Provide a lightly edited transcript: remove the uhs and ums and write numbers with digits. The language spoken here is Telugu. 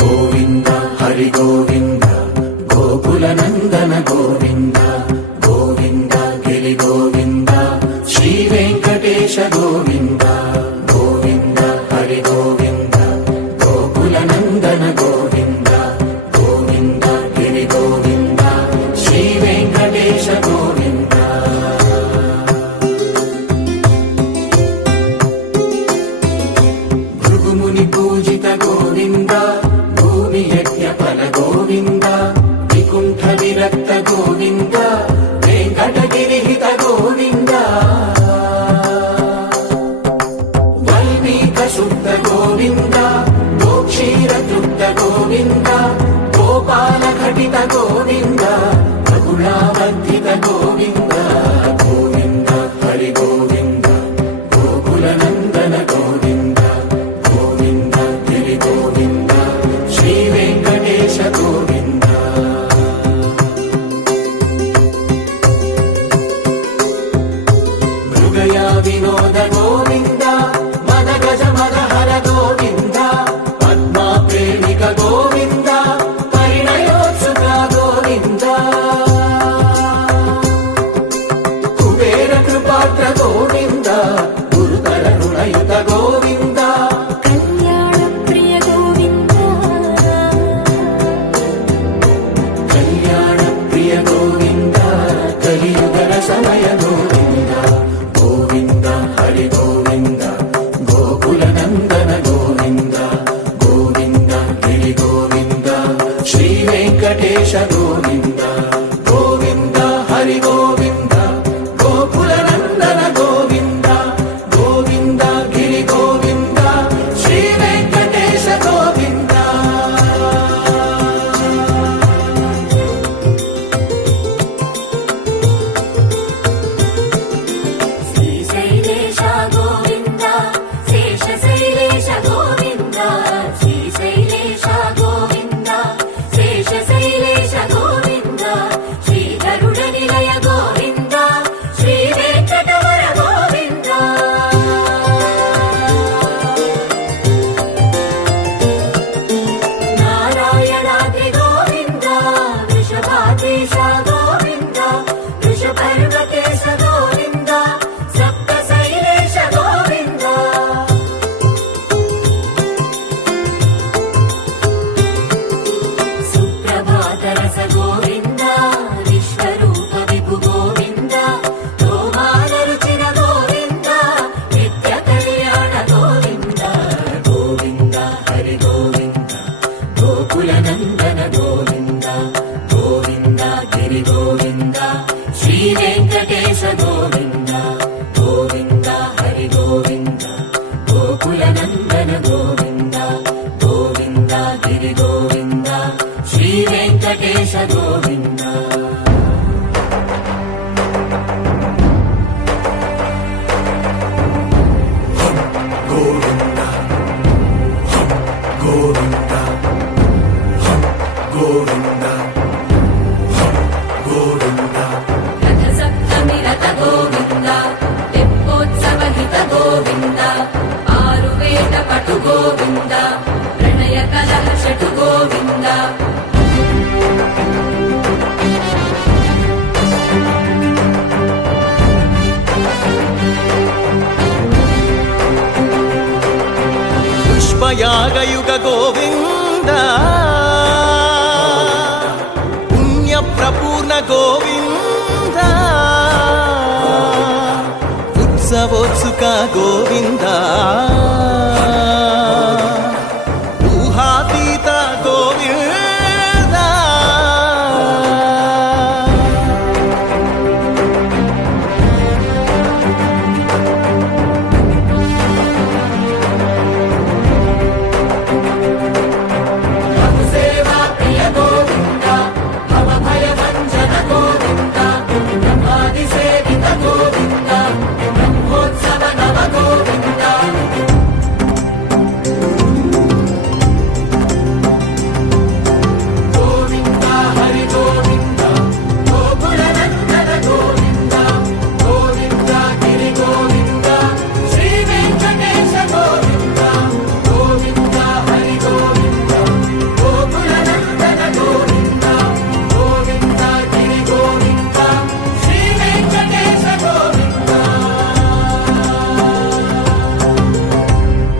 గోవింద హరి గోవింద గోకుల నందన గోవింద గోవింద గిరి గోవింద శ్రీ వెంకటేశ గోవింద గోవింద హరి గోవింద గోకుల నందన గోవింద గోవింద గిరి గోవింద శ్రీ వెంకటేశ గోవింద. భృగుముని పూజిత గోవింద భూమి యజ్ఞ ఫల గోవింద వికుంఠ విరక్త గోవింద వెంకటగిరి హిత గోవింద వల్మీక శుద్ధ గోవింద గోక్షీర తృప్త గోవింద గోపాల ఘటిత గోవింద బహుళావర్ధిత గోవింద గోవింద హరి గోవింద గోకుల నందన గోవింద గోవింద గిరి గోవింద శ్రీ వెంకటేశ గోవింద. మృగయా వినోద గోవింద మద గజ మద హర గోవింద పద్మా ప్రేమిక గోవింద పరిణయోత్సుక గోవింద కుబేర కృపాత్ర గోవింద గురుతర రుణయుత గోవింద కళ్యాణ ప్రియ గోవింద కళ్యాణ ప్రియ గోవింద కలియుగ సమయ గోవింద గోవింద హరి గోవింద గోకుల నందన గోవింద గోవింద గిరి గోవింద శ్రీ వెంకటేశ గోవింద గోవింద హరి గోవింద గోకుల నందన గోవింద గోవింద గిరి గోవింద శ్రీ వెంకటేశ గోవింద. శ్రీశైలేశ గోవింద శేషశైలేశ గోవింద శ్రీశైలేశ గోవింద శేషశైలేశ గోవింద శ్రీధరుడ నిలయ గోవింద శ్రీ వెంకటవర గోవింద నారాయణాద్రి గోవింద వృషభాదేశ గోవింద వృషపర్వతేశ గోవింద సప్తశైలేశ గోవింద సుప్రభాతరస గోవింద విశ్వరూప విభు గోవింద గోమాల రుచిర గోవింద నిత్య కళ్యాణ గోవింద గోవింద హరి గోవింద గోకుల నందన గోవింద గోవింద గిరి గోవింద శ్రీ వెంకటేశ గోవింద గోవింద హరి గోవింద గోకుల నందన గోవింద గోవింద గిరి గోవింద శ్రీ వెంకటేశ గోవింద. గోవింద గోవింద గోవింద గోవింద రథ సప్తమి రథ గోవింద తెప్పోత్సవ హిత గోవింద ఆరువేద పటు గోవింద ప్రణయ కలహ షటు గోవింద పుష్పయాగయుగ గోవింద పుణ్య ప్రపూర్ణ గోవింద ఉత్సవోత్సుక గోవింద